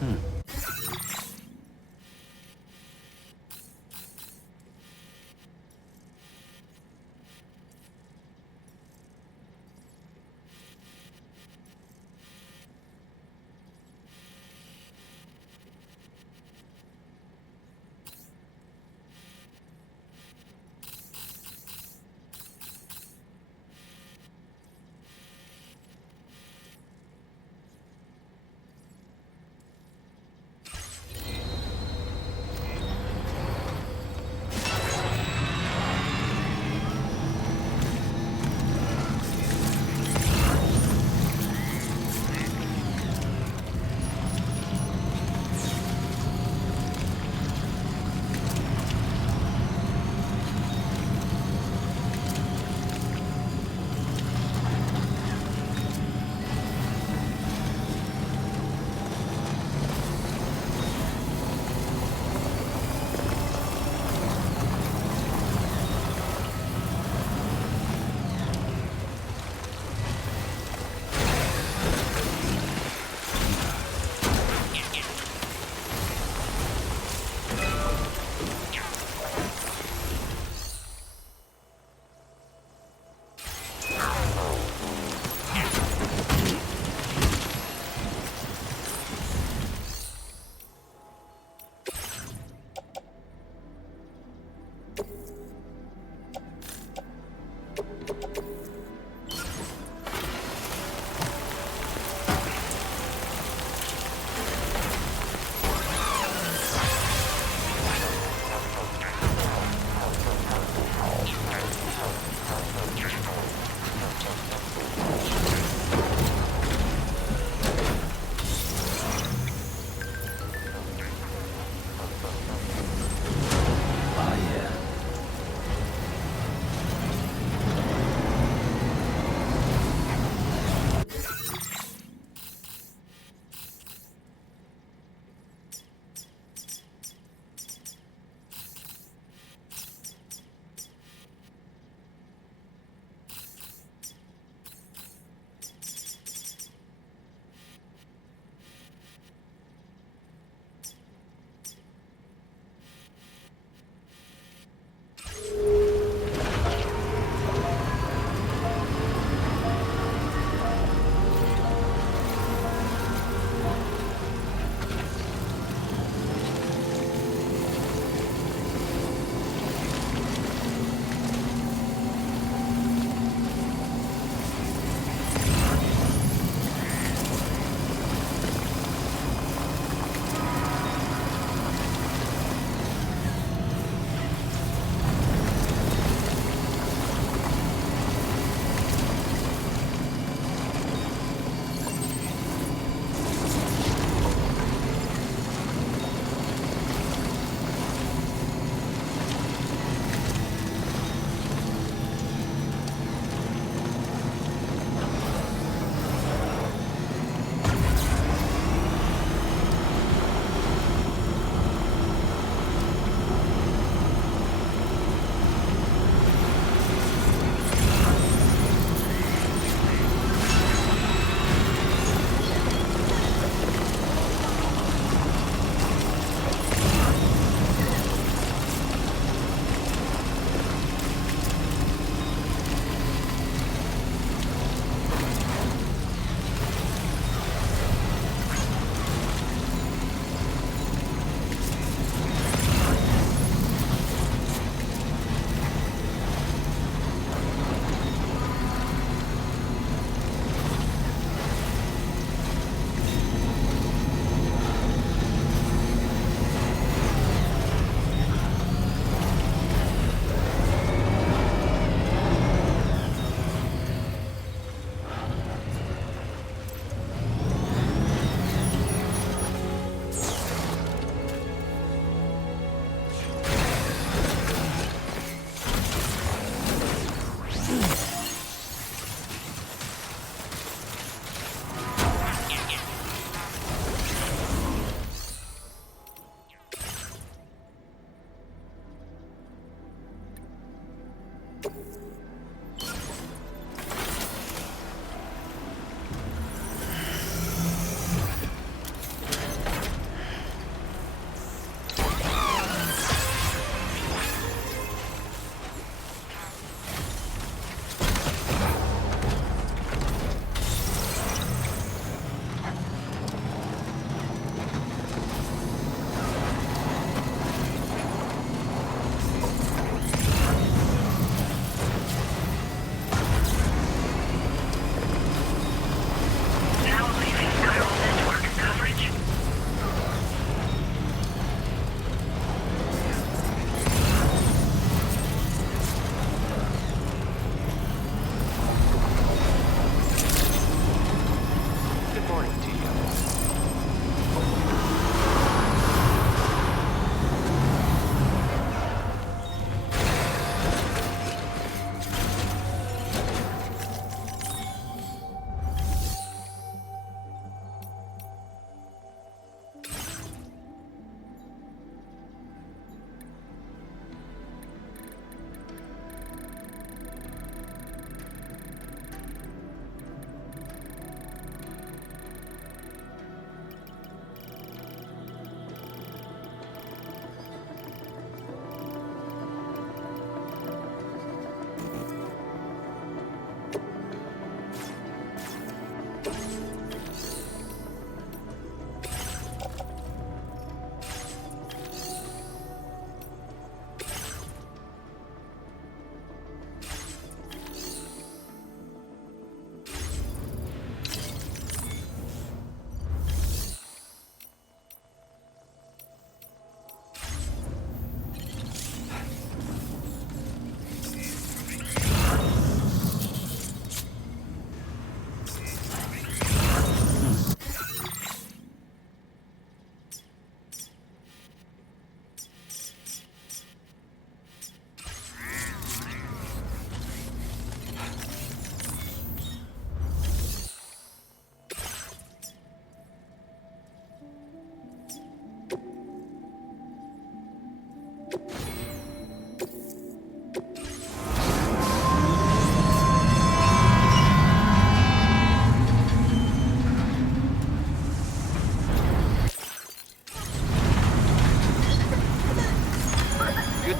Hmm.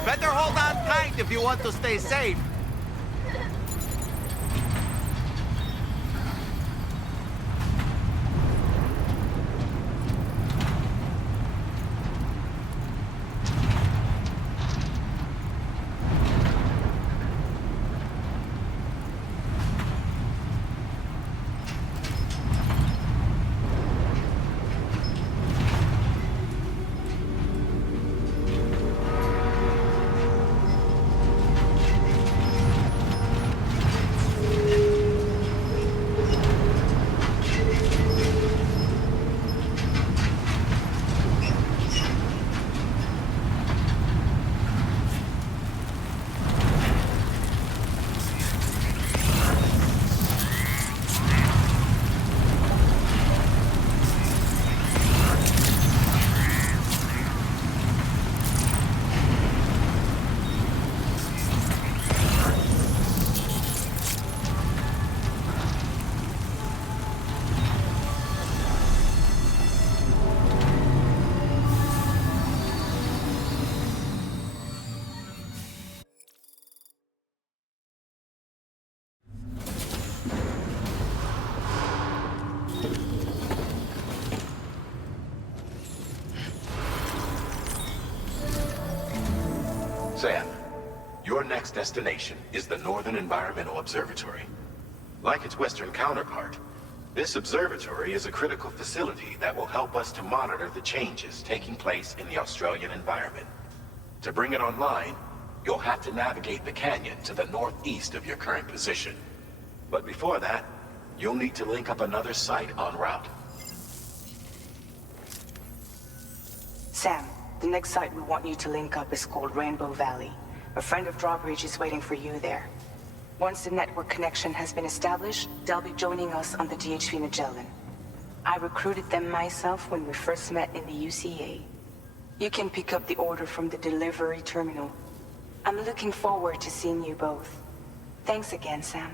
Better hold on tight if you want to stay safe. Sam, your next destination is the Northern Environmental Observatory. Like its Western counterpart, this observatory is a critical facility that will help us to monitor the changes taking place in the Australian environment. To bring it online, you'll have to navigate the canyon to the northeast of your current position. But before that, you'll need to link up another site en route. Sam, the next site we want you to link up is called Rainbow Valley. A friend of Drawbridge is waiting for you there. Once the network connection has been established, they'll be joining us on the DHV Magellan. I recruited them myself when we first met in the UCA. You can pick up the order from the delivery terminal. I'm looking forward to seeing you both. Thanks again, Sam.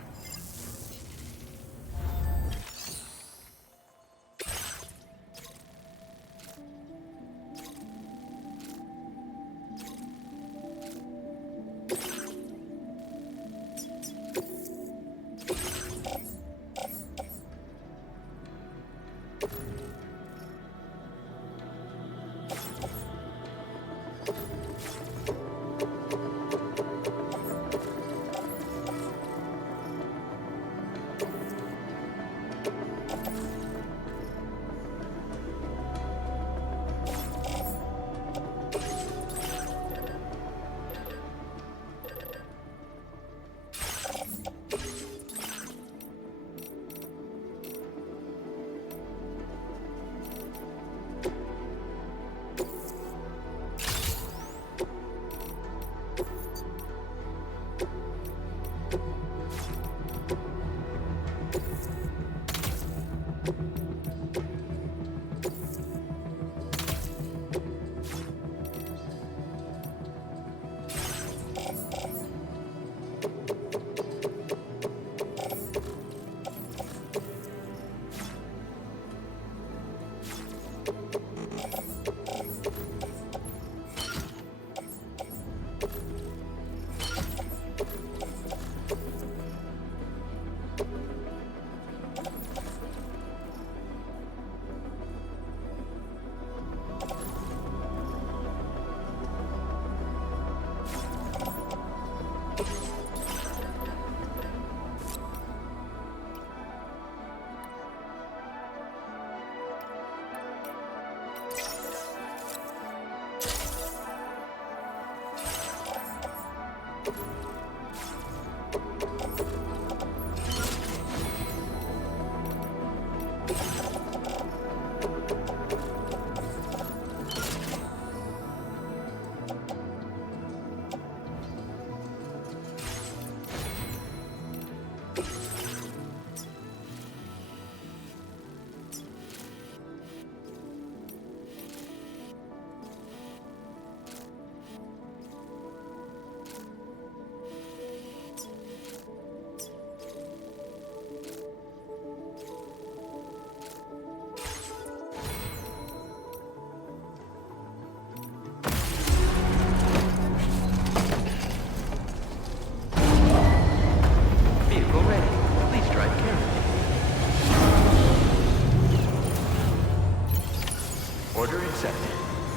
Order accepted.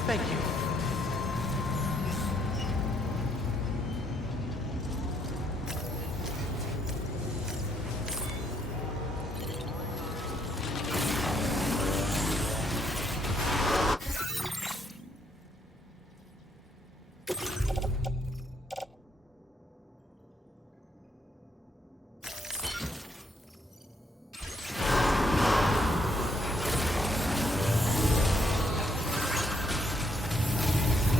Thank you.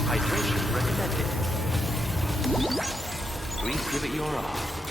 Hydration recommended. Please give it your all.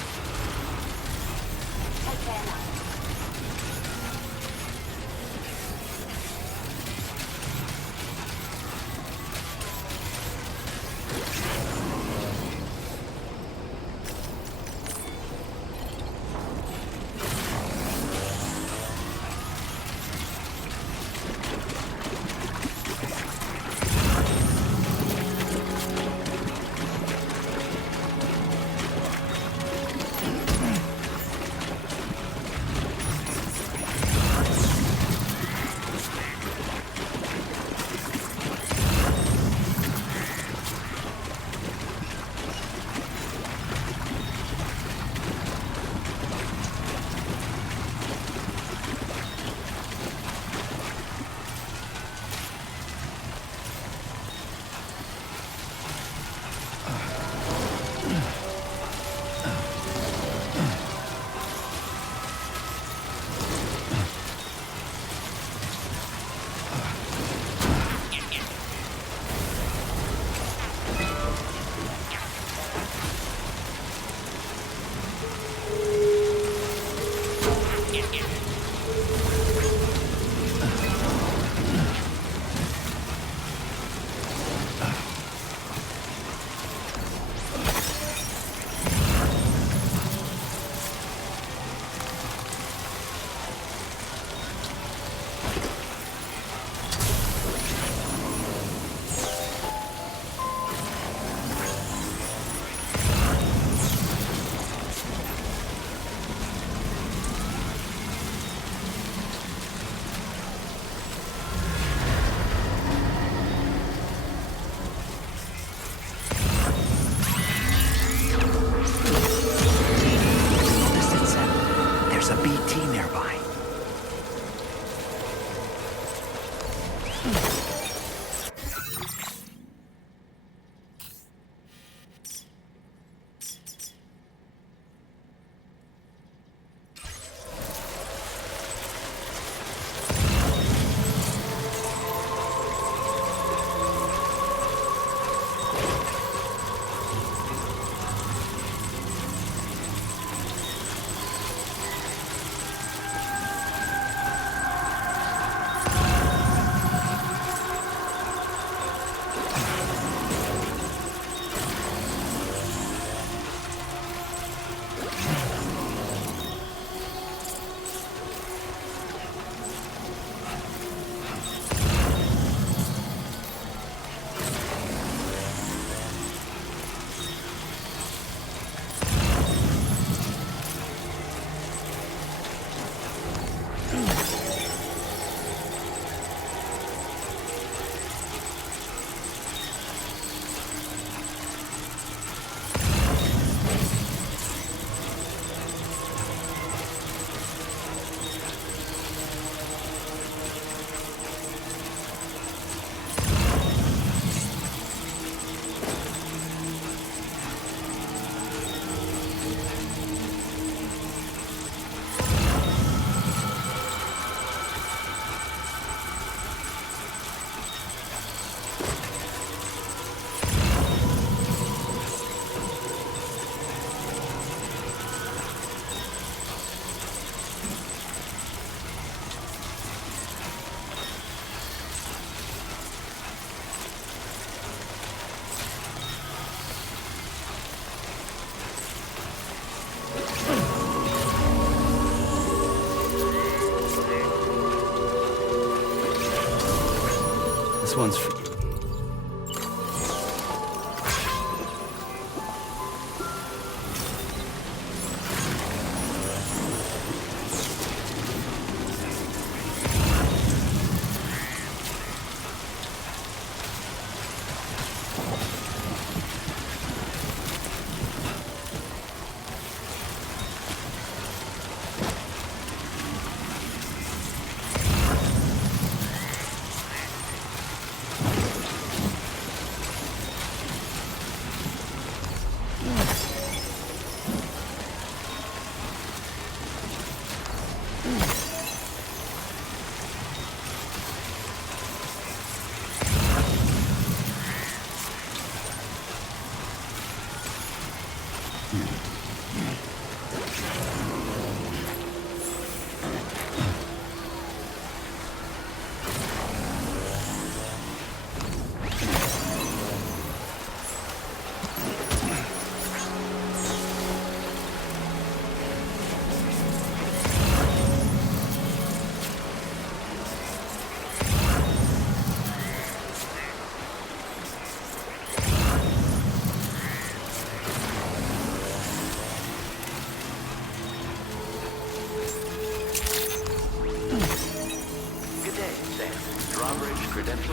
This one's for you.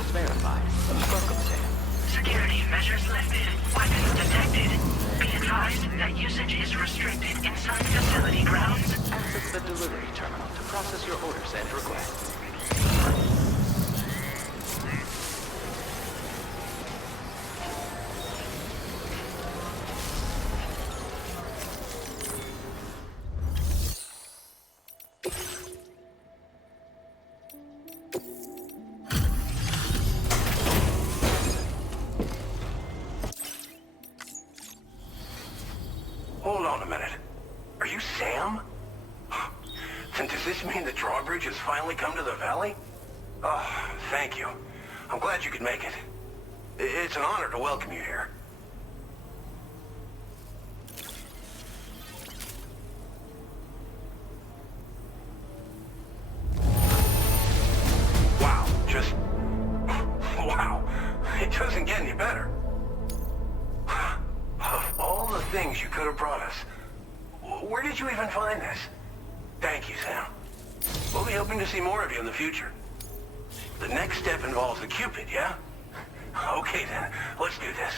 Credentials verified. Welcome, Sam. Security measures lifted. Weapons detected. Be advised that usage is restricted inside facility grounds. Access the delivery terminal to process your orders and requests. Hold on a minute. Are you Sam? Then does this mean the drawbridge has finally come to the valley? Oh, thank you. I'm glad you could make it. It's an honor to welcome you here. Wow, just... Wow. It doesn't get any better. Of all the things you could have brought us, where did you even find this? Thank you, Sam. We'll be hoping to see more of you in the future. The next step involves the Cupid, yeah? Okay then, let's do this.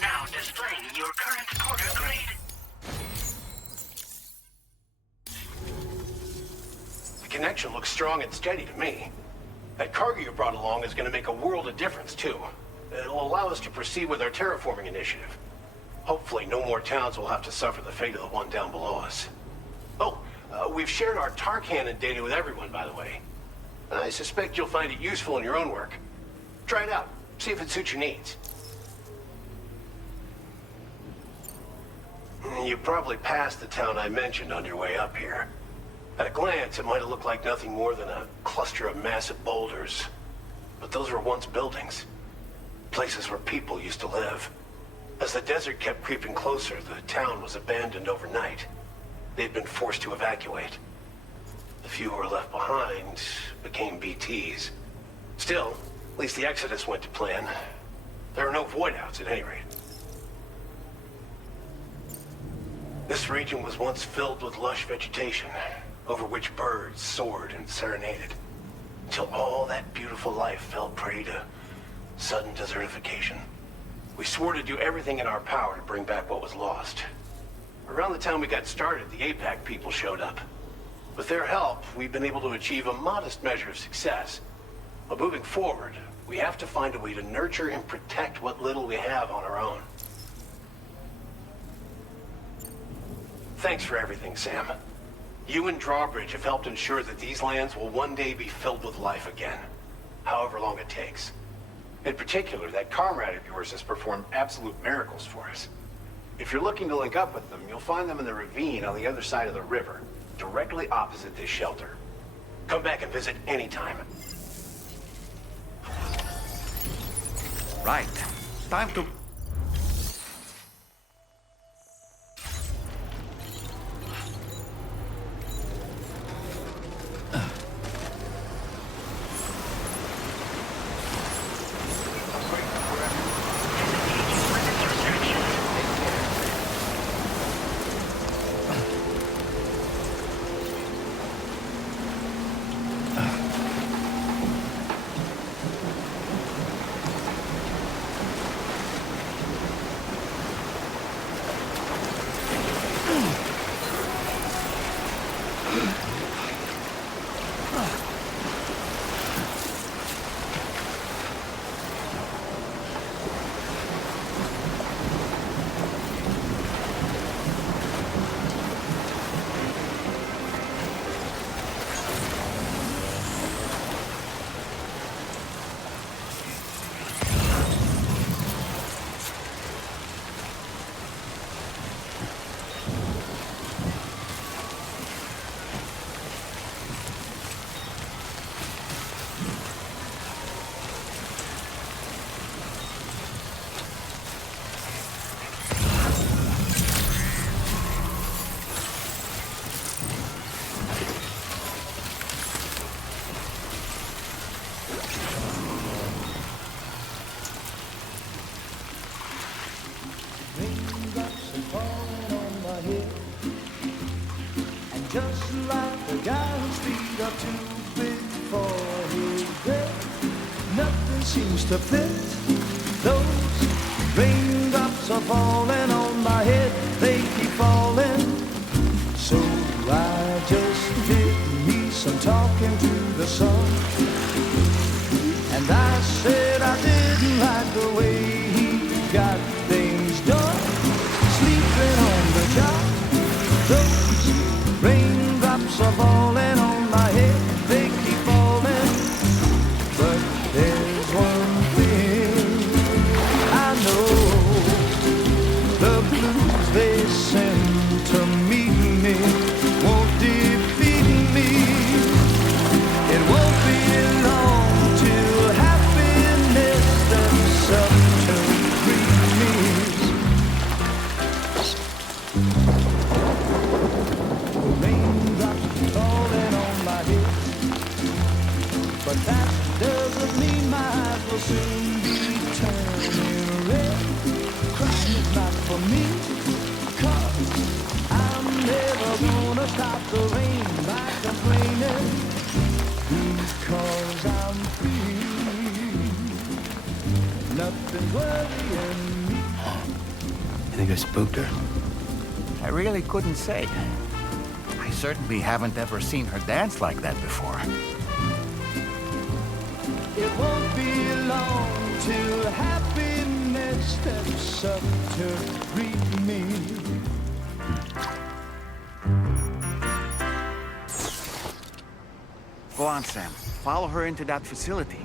Now displaying your current porter grade. The connection looks strong and steady to me. That cargo you brought along is going to make a world of difference, too. It'll allow us to proceed with our terraforming initiative. Hopefully, no more towns will have to suffer the fate of the one down below us. Oh, we've shared our tar cannon data with everyone, by the way. I suspect you'll find it useful in your own work. Try it out. See if it suits your needs. You probably passed the town I mentioned on your way up here. At a glance, it might have looked like nothing more than a cluster of massive boulders. But those were once buildings. Places where people used to live. As the desert kept creeping closer, the town was abandoned overnight. They'd been forced to evacuate. The few who were left behind became BTs. Still, at least the exodus went to plan. There are no void-outs at any rate. This region was once filled with lush vegetation, over which birds soared and serenaded, until all that beautiful life fell prey to sudden desertification. We swore to do everything in our power to bring back what was lost. Around the time we got started, the APAC people showed up. With their help, we've been able to achieve a modest measure of success. But moving forward, we have to find a way to nurture and protect what little we have on our own. Thanks for everything, Sam. You and Drawbridge have helped ensure that these lands will one day be filled with life again, however long it takes. In particular, that comrade of yours has performed absolute miracles for us. If you're looking to link up with them, you'll find them in the ravine on the other side of the river, directly opposite this shelter. Come back and visit anytime. Right. Time to... just like the guy whose feet are too big for his bed. Nothing seems to fit. Those raindrops are falling on my head, they keep falling. So I just did me some talking to the sun. And I said I didn't like the way he got things done. Sleeping on the job, those raindrops are falling on my head, they keep falling. But there's one thing I know, the blues they send to meet me won't defeat me. It won't be long till happiness steps up to greet me. Raindrops falling on my head, but that doesn't mean my eyes will soon be turning red. Crying is not for me, 'cause I'm never gonna stop the rain by complaining, because I'm free. Nothing's worrying me. You think I spooked her? I really couldn't say. I certainly haven't ever seen her dance like that before. It won't be long till happiness steps up to greet me. Go on, Sam. Follow her into that facility.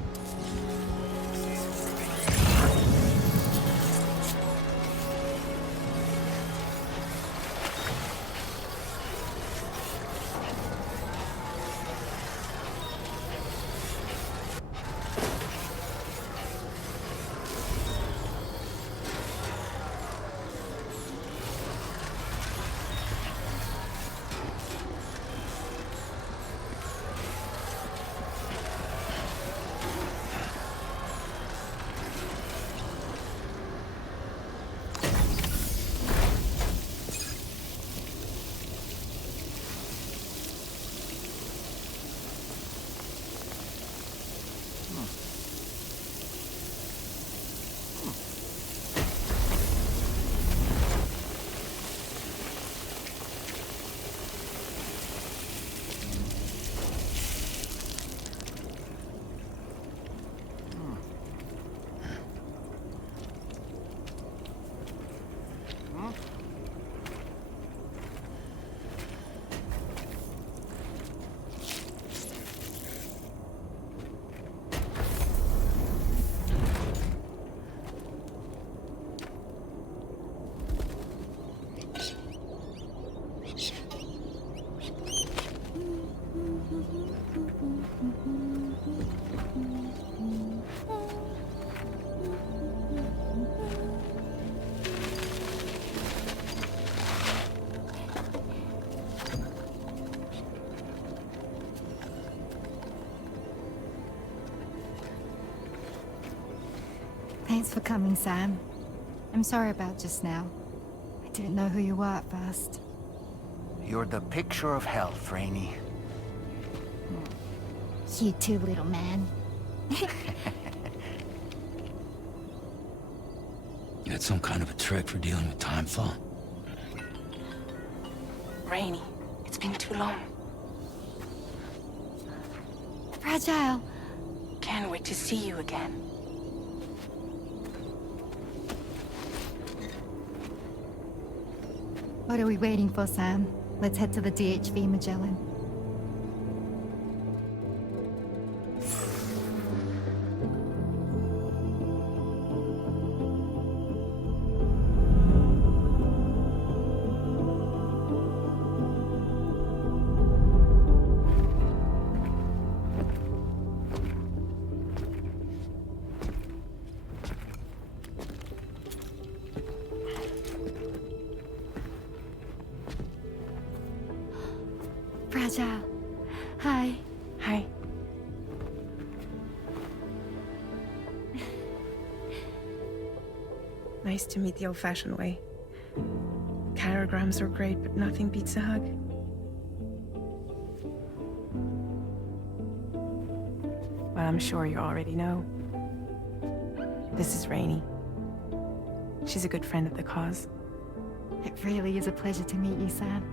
Thanks for coming, Sam. I'm sorry about just now. I didn't know who you were at first. You're the picture of health, Rainey. You too, little man. You had some kind of a trick for dealing with time fall? Rainey, it's been too long. Fragile. Can't wait to see you again. What are we waiting for, Sam? Let's head to the DHV Magellan. Fragile. Hi. Hi. Nice to meet the old-fashioned way. Carograms are great, but nothing beats a hug. I'm sure you already know. This is Rainey. She's a good friend of the cause. It really is a pleasure to meet you, Sam.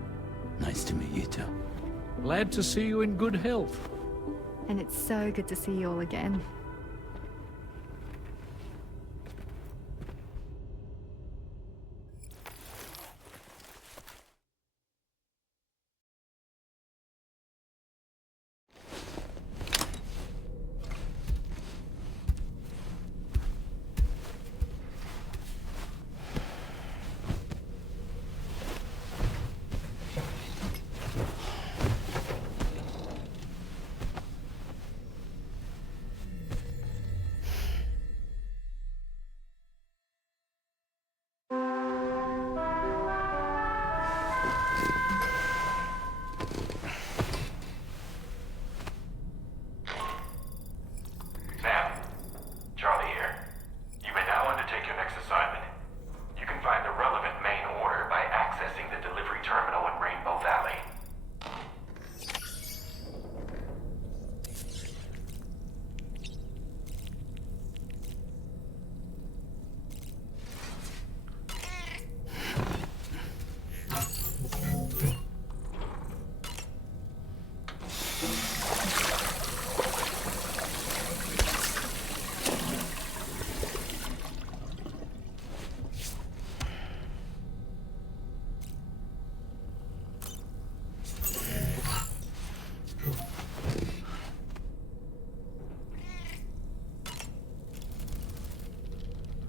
Nice to meet you too. Glad to see you in good health. And it's so good to see you all again. Sam, Charlie here. You may now undertake your next assignment. You can find the relevant main order by accessing the delivery terminal in Rainbow Valley.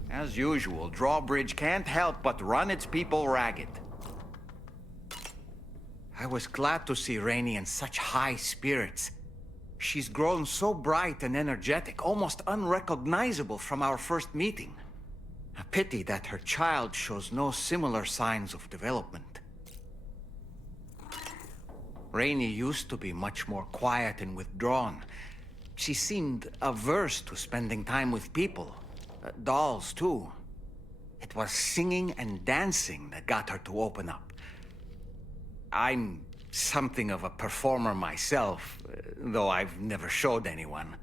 As usual, Drawbridge can't help but run its people ragged. I was glad to see Rainey in such high spirits. She's grown so bright and energetic, almost unrecognizable from our first meeting. A pity that her child shows no similar signs of development. Rainey used to be much more quiet and withdrawn. She seemed averse to spending time with people. Dolls, too. It was singing and dancing that got her to open up. I'm something of a performer myself, though I've never showed anyone.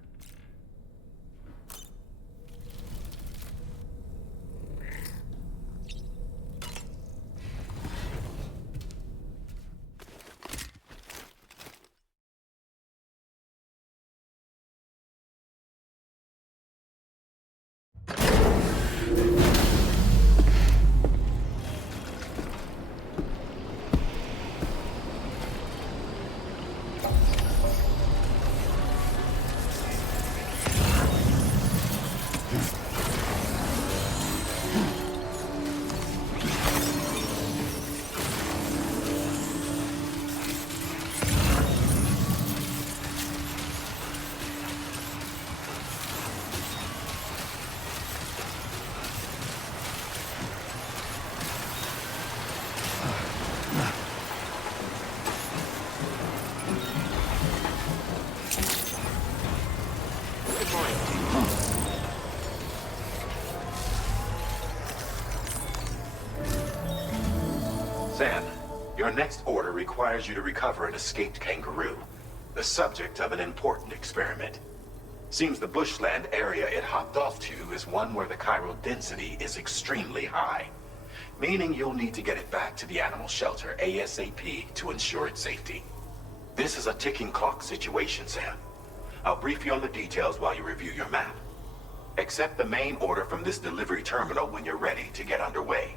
Sam, your next order requires you to recover an escaped kangaroo, the subject of an important experiment. Seems the bushland area it hopped off to is one where the chiral density is extremely high, meaning you'll need to get it back to the animal shelter ASAP to ensure its safety. This is a ticking clock situation, Sam. I'll brief you on the details while you review your map. Accept the main order from this delivery terminal when you're ready to get underway.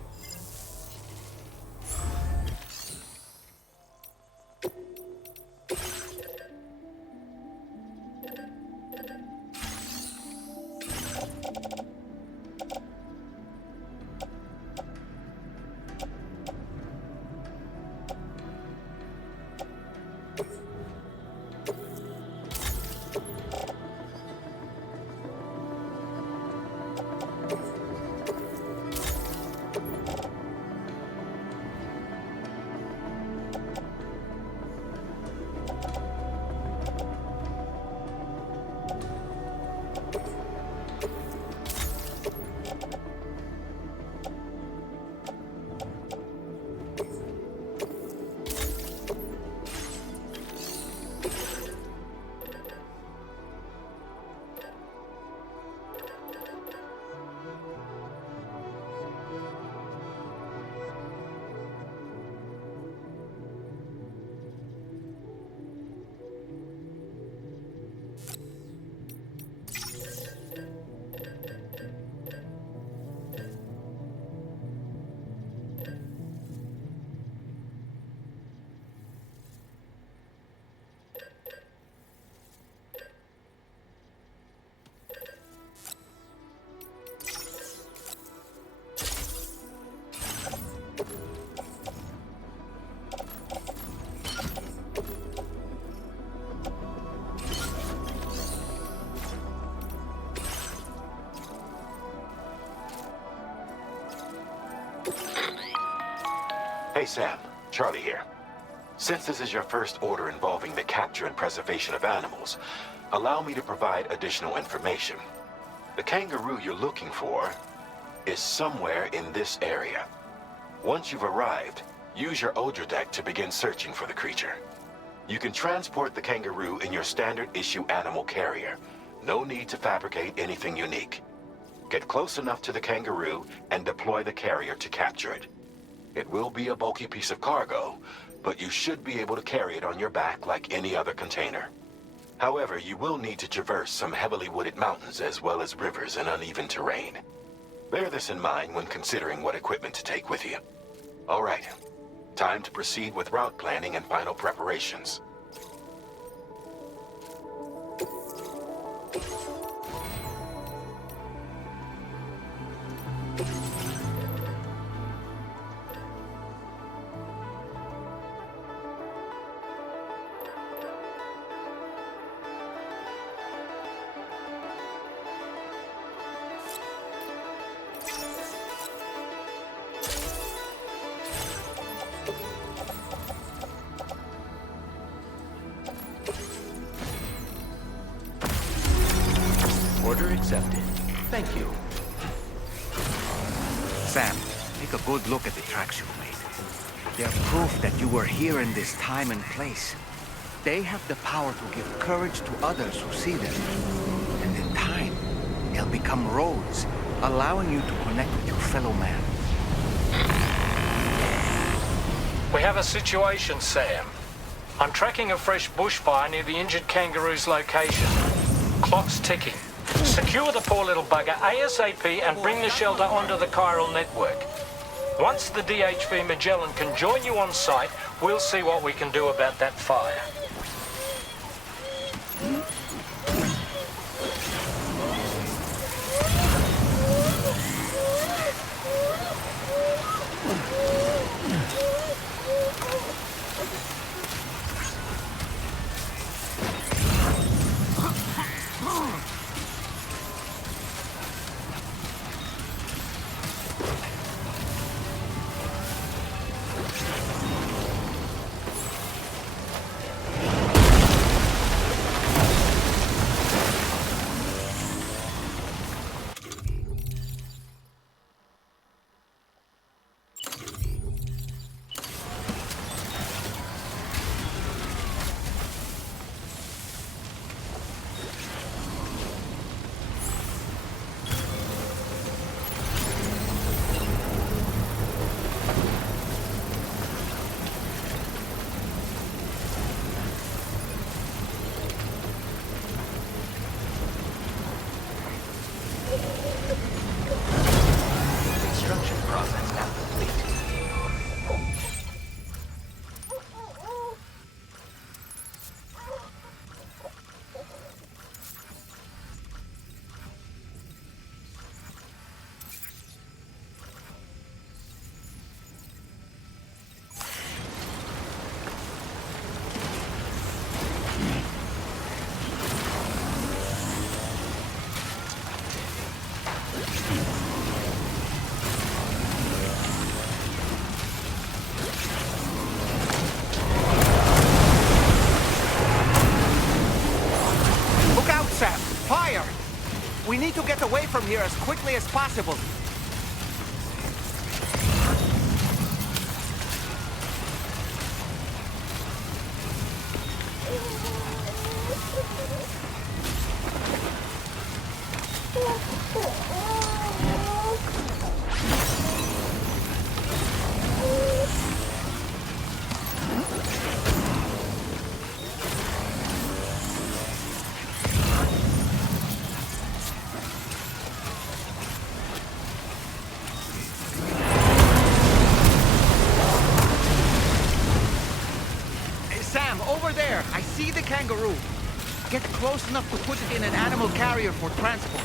Hey Sam, Charlie here. Since this is your first order involving the capture and preservation of animals, allow me to provide additional information. The kangaroo you're looking for is somewhere in this area. Once you've arrived, use your Odra deck to begin searching for the creature. You can transport the kangaroo in your standard issue animal carrier. No need to fabricate anything unique. Get close enough to the kangaroo and deploy the carrier to capture it. It will be a bulky piece of cargo, but you should be able to carry it on your back like any other container. However, you will need to traverse some heavily wooded mountains as well as rivers and uneven terrain. Bear this in mind when considering what equipment to take with you. All right, time to proceed with route planning and final preparations. Order accepted. Thank you. Sam, take a good look at the tracks you made. They're proof that you were here in this time and place. They have the power to give courage to others who see them. And in time, they'll become roads, allowing you to connect with your fellow man. We have a situation, Sam. I'm tracking a fresh bushfire near the injured kangaroo's location. Clock's ticking. Secure the poor little bugger ASAP and bring the shelter onto the chiral network. Once the DHV Magellan can join you on site, we'll see what we can do about that fire. Construction process now complete. Look out, Sam! Fire! We need to get away from here as quickly as possible. Sam, over there! I see the kangaroo! Get close enough to put it in an animal carrier for transport.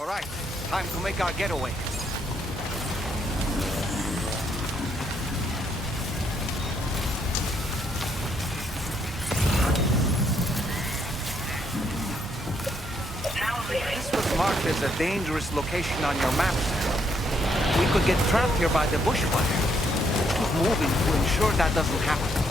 All right, time to make our getaway. This was marked as a dangerous location on your map, sir. We could get trapped here by the bushfire. Keep moving to ensure that doesn't happen.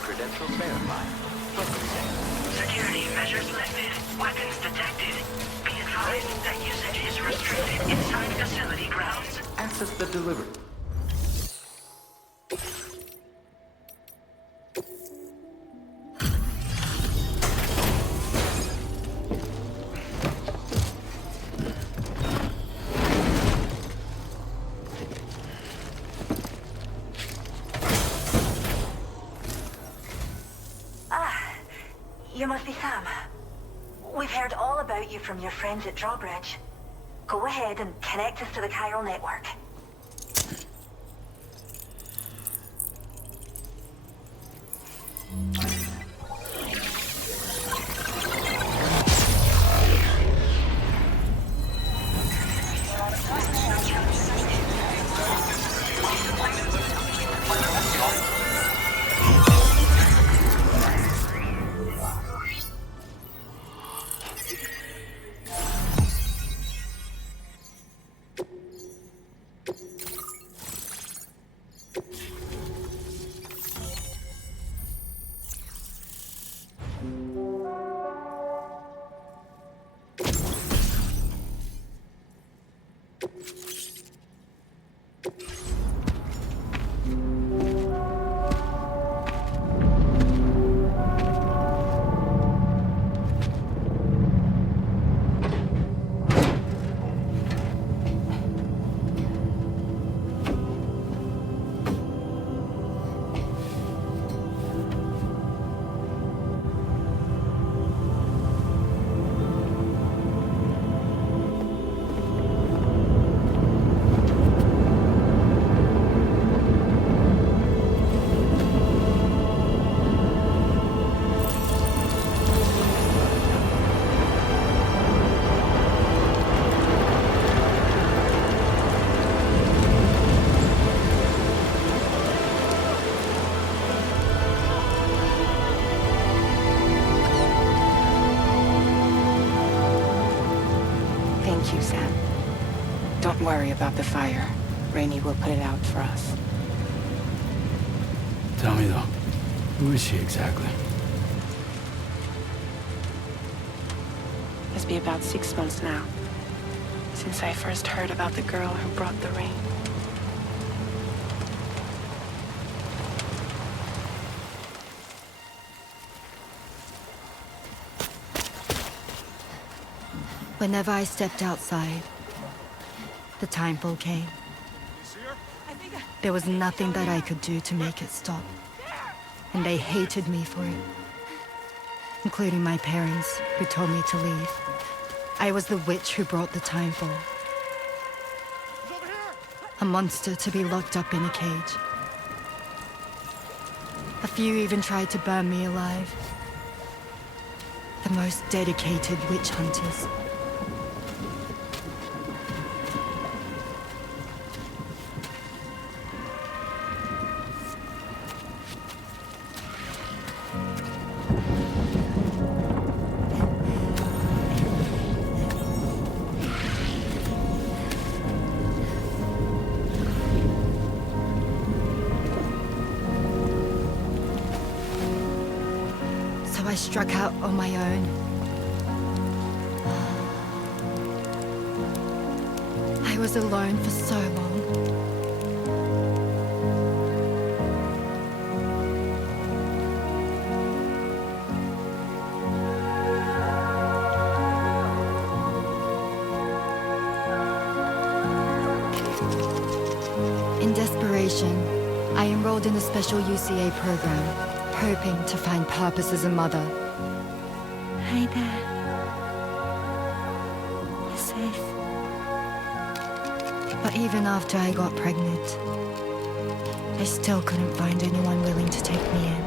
Credentials verified. Welcome, Sam. Security measures lifted. Weapons detected. Be advised that usage is restricted inside facility grounds. Access the delivery. You must be Sam. We've heard all about you from your friends at Drawbridge. Go ahead and connect us to the chiral network. Thank you, Sam. Don't worry about the fire. Rainey will put it out for us. Tell me though, who is she exactly? It's been about 6 months now, since I first heard about the girl who brought the rain. Whenever I stepped outside, the timefall came. There was nothing that I could do to make it stop. And they hated me for it. including my parents, who told me to leave. I was the witch who brought the timefall. A monster to be locked up in a cage. A few even tried to burn me alive. The most dedicated witch hunters. I struck out on my own. I was alone for so long. In desperation, I enrolled in a special UCA program, hoping to find purpose as a mother. Hi there. You're safe. But even after I got pregnant, I still couldn't find anyone willing to take me in.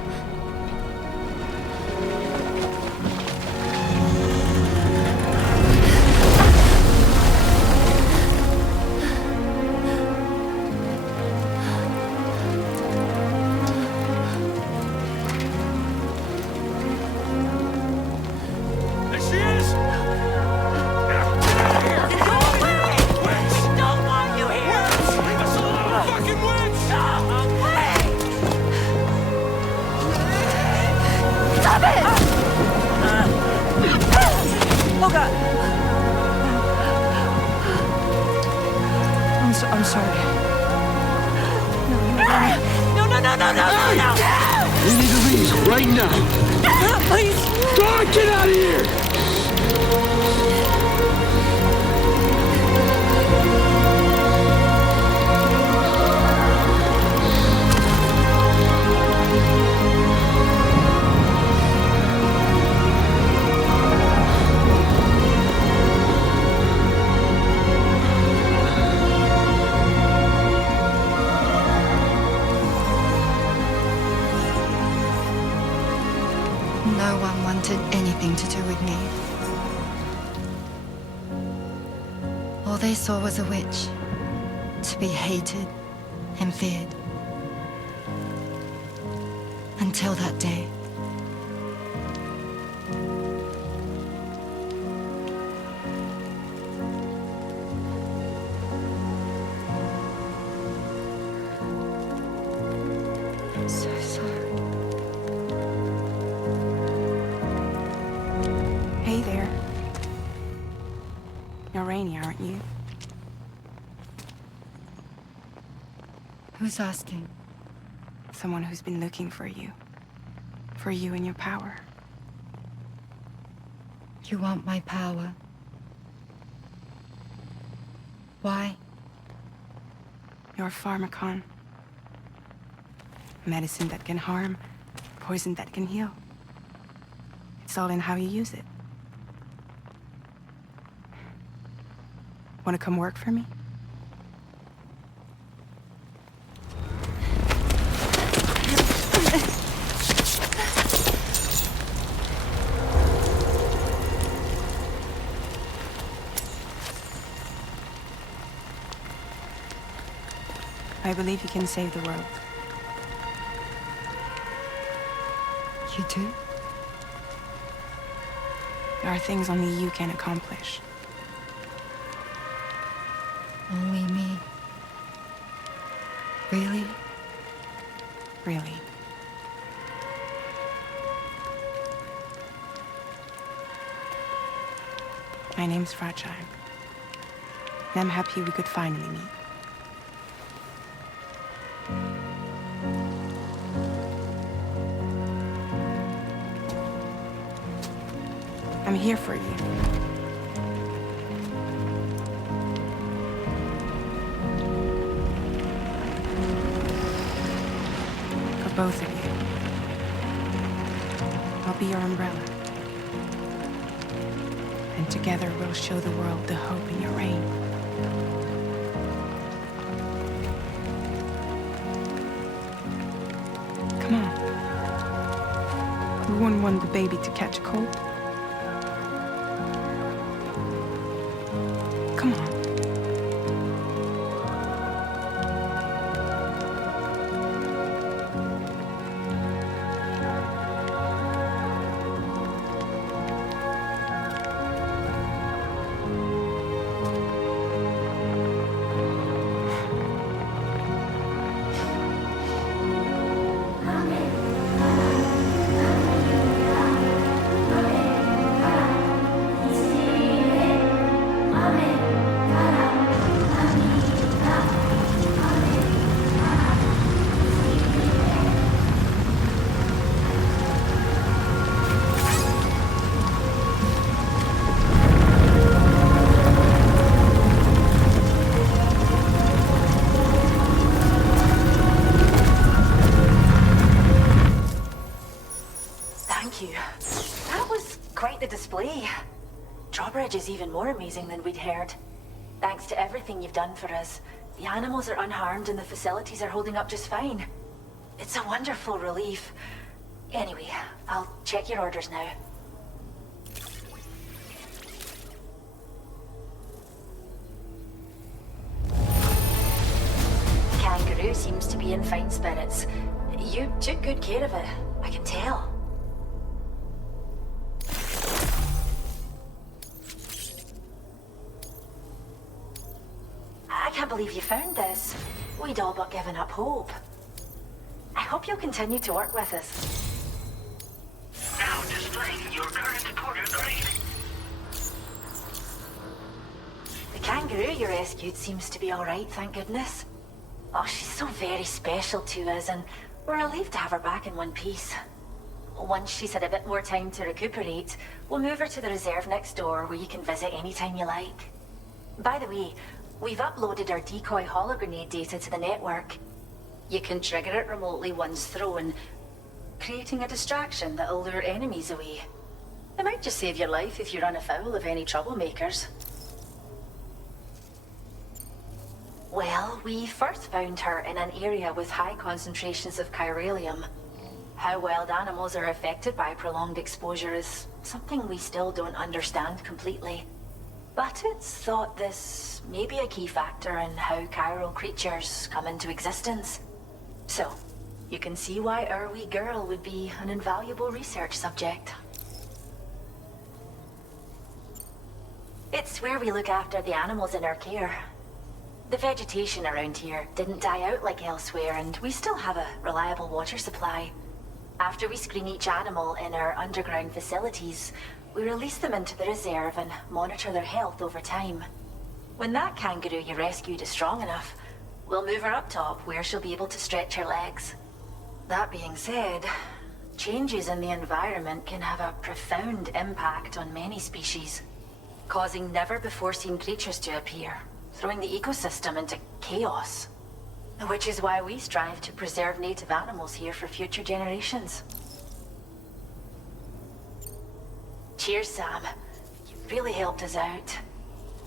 I'm sorry. No. We need to leave right now. Please. God, get out of here! No one wanted anything to do with me. All they saw was a witch, to be hated and feared. Until that day. I'm so sorry. Hey there. You're Rainey, aren't you? Who's asking? Someone who's been looking for you. For you and your power. You want my power? Why? You're a pharmacon. Medicine that can harm, poison that can heal. It's all in how you use it. Want to come work for me? I believe you can save the world. You do? There are things only you can accomplish. Only me. Really? Really. My name's Fragile. And I'm happy we could finally meet. I'm here for you. For both of you. I'll be your umbrella. and together we'll show the world the hope in your reign. Come on. We wouldn't want the baby to catch a cold. Come on. Drawbridge is even more amazing than we'd heard. Thanks to everything you've done for us, the animals are unharmed and the facilities are holding up just fine. It's a wonderful relief. Anyway, I'll check your orders now. Kangaroo seems to be in fine spirits. You took good care of it, I can tell. I can't believe you found this. We'd all but given up hope. I hope you'll continue to work with us. Now displaying your current porter grade. The kangaroo you rescued seems to be alright, thank goodness. Oh, she's so very special to us, and we're relieved to have her back in one piece. Once she's had a bit more time to recuperate, we'll move her to the reserve next door where you can visit anytime you like. By the way, we've uploaded our decoy hologrenade data to the network. You can trigger it remotely once thrown, creating a distraction that'll lure enemies away. It might just save your life if you run afoul of any troublemakers. Well, we first found her in an area with high concentrations of chiralium. How wild animals are affected by prolonged exposure is something we still don't understand completely. But it's thought this may be a key factor in how chiral creatures come into existence. So, you can see why our wee girl would be an invaluable research subject. It's where we look after the animals in our care. The vegetation around here didn't die out like elsewhere, and we still have a reliable water supply. After we screen each animal in our underground facilities, we release them into the reserve and monitor their health over time. When that kangaroo you rescued is strong enough, we'll move her up top where she'll be able to stretch her legs. That being said, changes in the environment can have a profound impact on many species, causing never-before-seen creatures to appear, throwing the ecosystem into chaos. Which is why we strive to preserve native animals here for future generations. Cheers, Sam. You've really helped us out.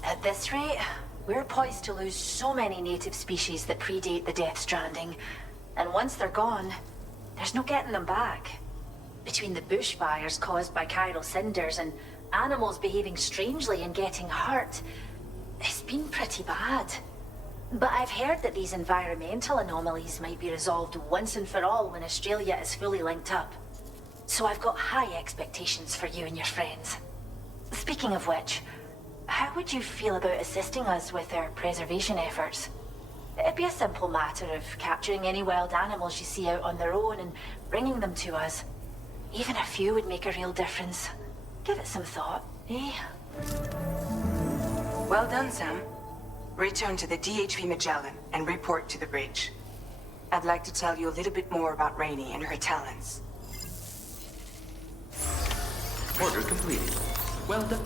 At this rate, we're poised to lose so many native species that predate the Death Stranding. And once they're gone, there's no getting them back. Between the bushfires caused by chiral cinders and animals behaving strangely and getting hurt, it's been pretty bad. But I've heard that these environmental anomalies might be resolved once and for all when Australia is fully linked up. So I've got high expectations for you and your friends. Speaking of which, how would you feel about assisting us with our preservation efforts? It'd be a simple matter of capturing any wild animals you see out on their own and bringing them to us. Even a few would make a real difference. Give it some thought, eh? Well done, Sam. Return to the DHV Magellan and report to the bridge. I'd like to tell you a little bit more about Rainey and her talents. Order completed. Well done.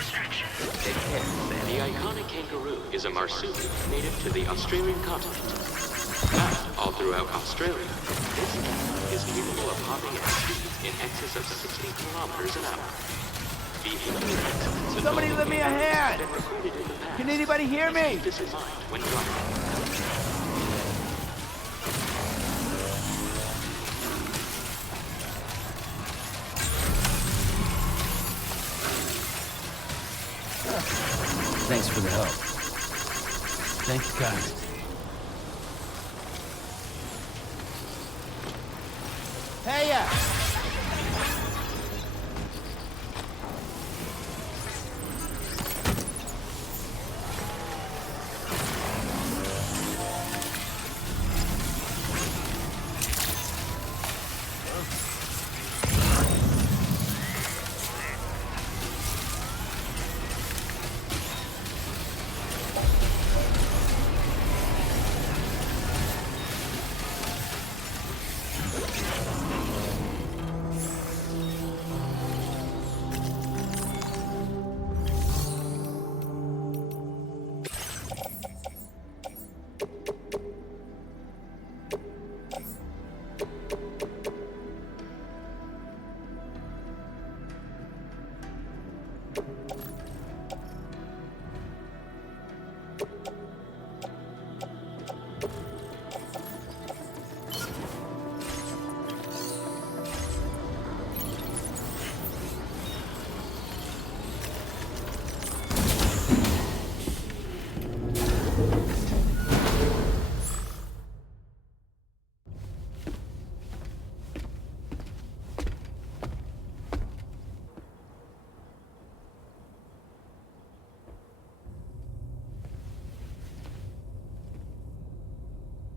restriction. Take care. The iconic kangaroo is a marsupial native to the Australian continent. Found all throughout Australia, this animal is capable of hopping at speeds in excess of 60 kilometers an hour. Somebody lend me a hand! Can anybody hear me? Keep this in mind when driving. Thanks for the help. Thank you, guys. Hey!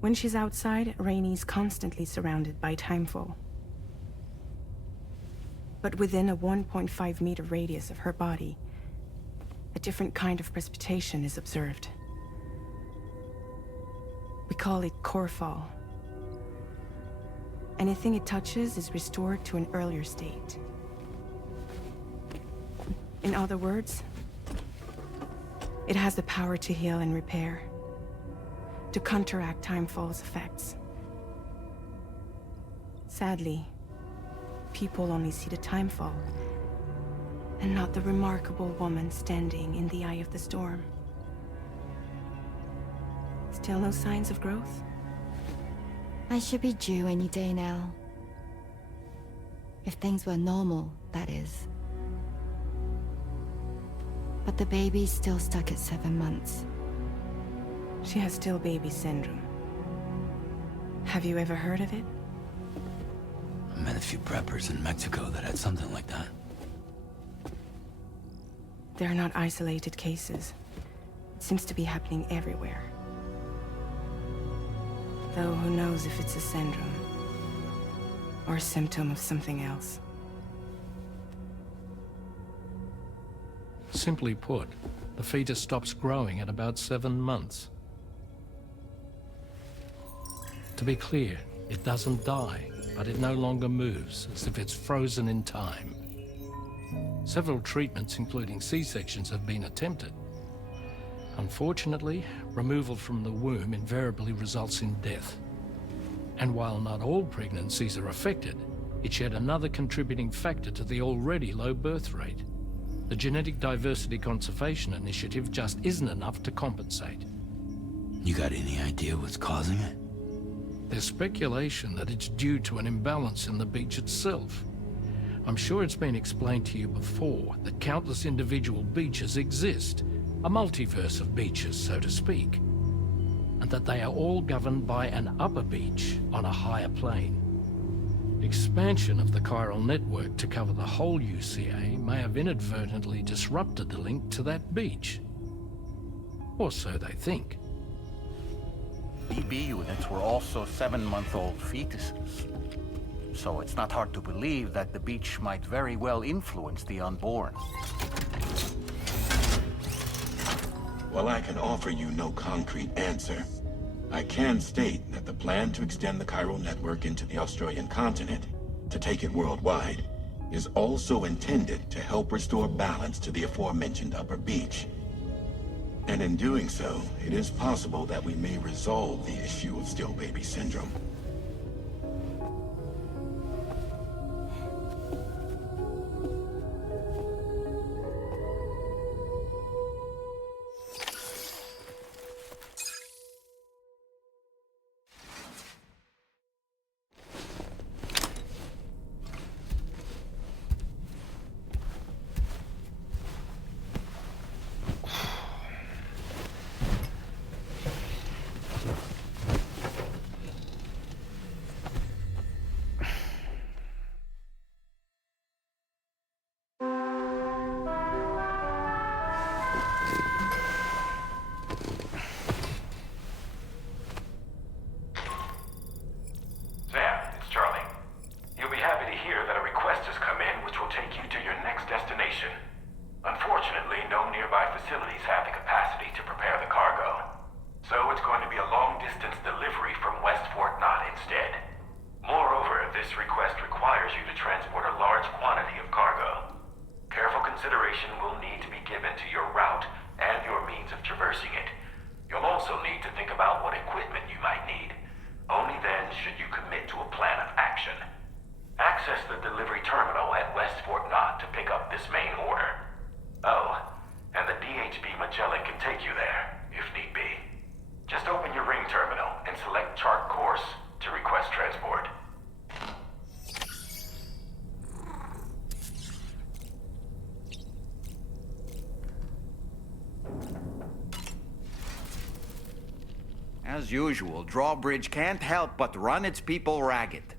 When she's outside, Rainey's constantly surrounded by timefall. But within a 1.5-meter radius of her body, a different kind of precipitation is observed. We call it core fall. Anything it touches is restored to an earlier state. In other words, it has the power to heal and repair, to counteract timefall's effects. Sadly, people only see the timefall, and not the remarkable woman standing in the eye of the storm. Still no signs of growth? I should be due any day now. If things were normal, that is. But the baby's still stuck at 7 months. She has still baby syndrome. Have you ever heard of it? I met a few preppers in Mexico that had something like that. They're not isolated cases. It seems to be happening everywhere. Though who knows if it's a syndrome or a symptom of something else. Simply put, the fetus stops growing at about 7 months. To be clear, it doesn't die, but it no longer moves, as if it's frozen in time. Several treatments, including C-sections, have been attempted. Unfortunately, removal from the womb invariably results in death. And while not all pregnancies are affected, it's yet another contributing factor to the already low birth rate. The Genetic Diversity Conservation Initiative just isn't enough to compensate. You got any idea what's causing it? There's speculation that it's due to an imbalance in the beach itself. I'm sure it's been explained to you before that countless individual beaches exist, a multiverse of beaches, so to speak, and that they are all governed by an upper beach on a higher plane. Expansion of the chiral network to cover the whole UCA may have inadvertently disrupted the link to that beach. Or so they think. BB units were also 7-month-old fetuses. So it's not hard to believe that the beach might very well influence the unborn. While I can offer you no concrete answer, I can state that the plan to extend the chiral network into the Australian continent, to take it worldwide, is also intended to help restore balance to the aforementioned upper beach. And in doing so, it is possible that we may resolve the issue of still baby syndrome. As usual, Drawbridge can't help but run its people ragged.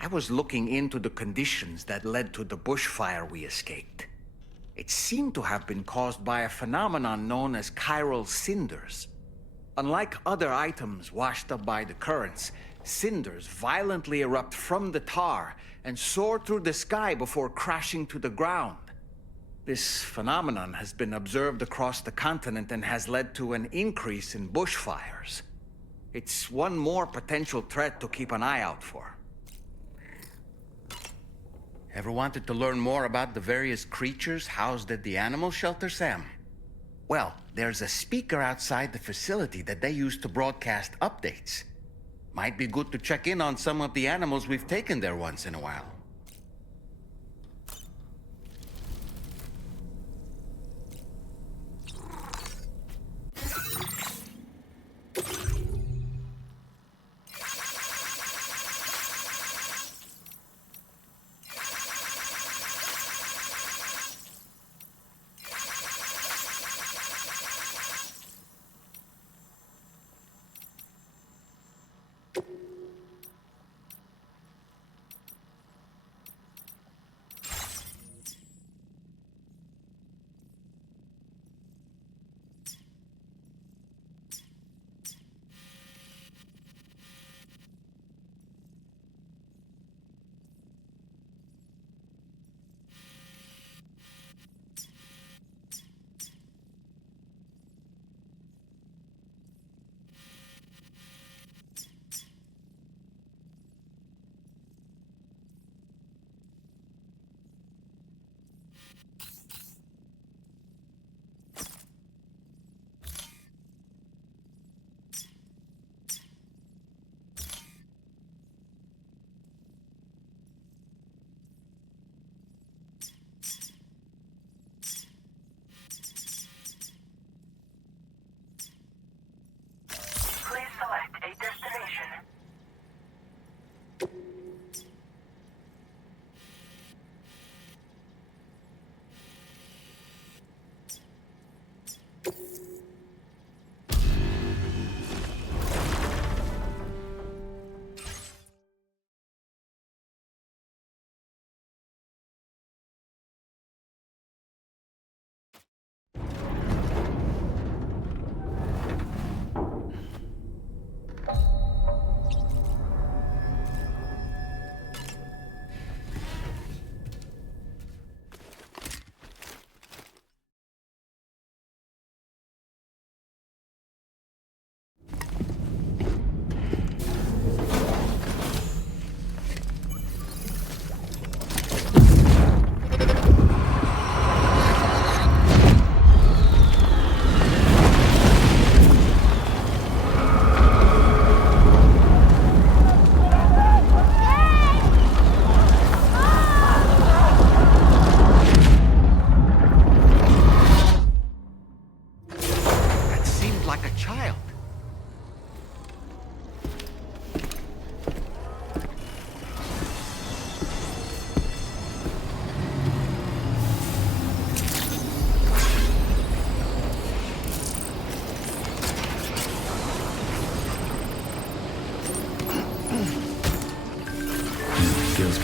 I was looking into the conditions that led to the bushfire we escaped. It seemed to have been caused by a phenomenon known as chiral cinders. Unlike other items washed up by the currents, cinders violently erupt from the tar and soar through the sky before crashing to the ground. This phenomenon has been observed across the continent and has led to an increase in bushfires. It's one more potential threat to keep an eye out for. Ever wanted to learn more about the various creatures housed at the animal shelter, Sam? Well, there's a speaker outside the facility that they use to broadcast updates. Might be good to check in on some of the animals we've taken there once in a while.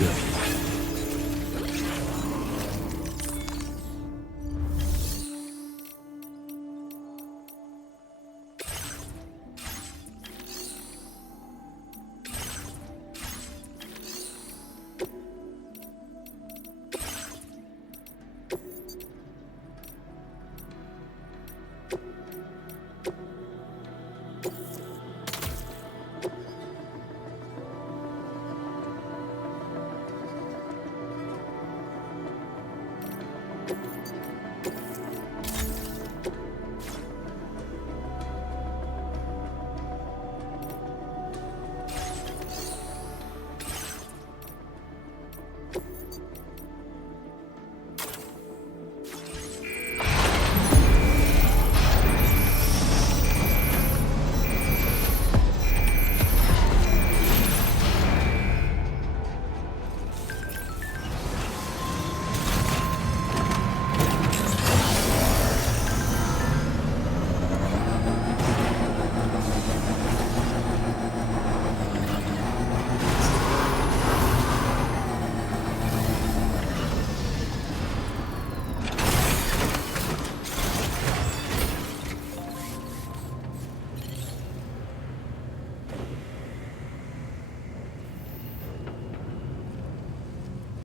good.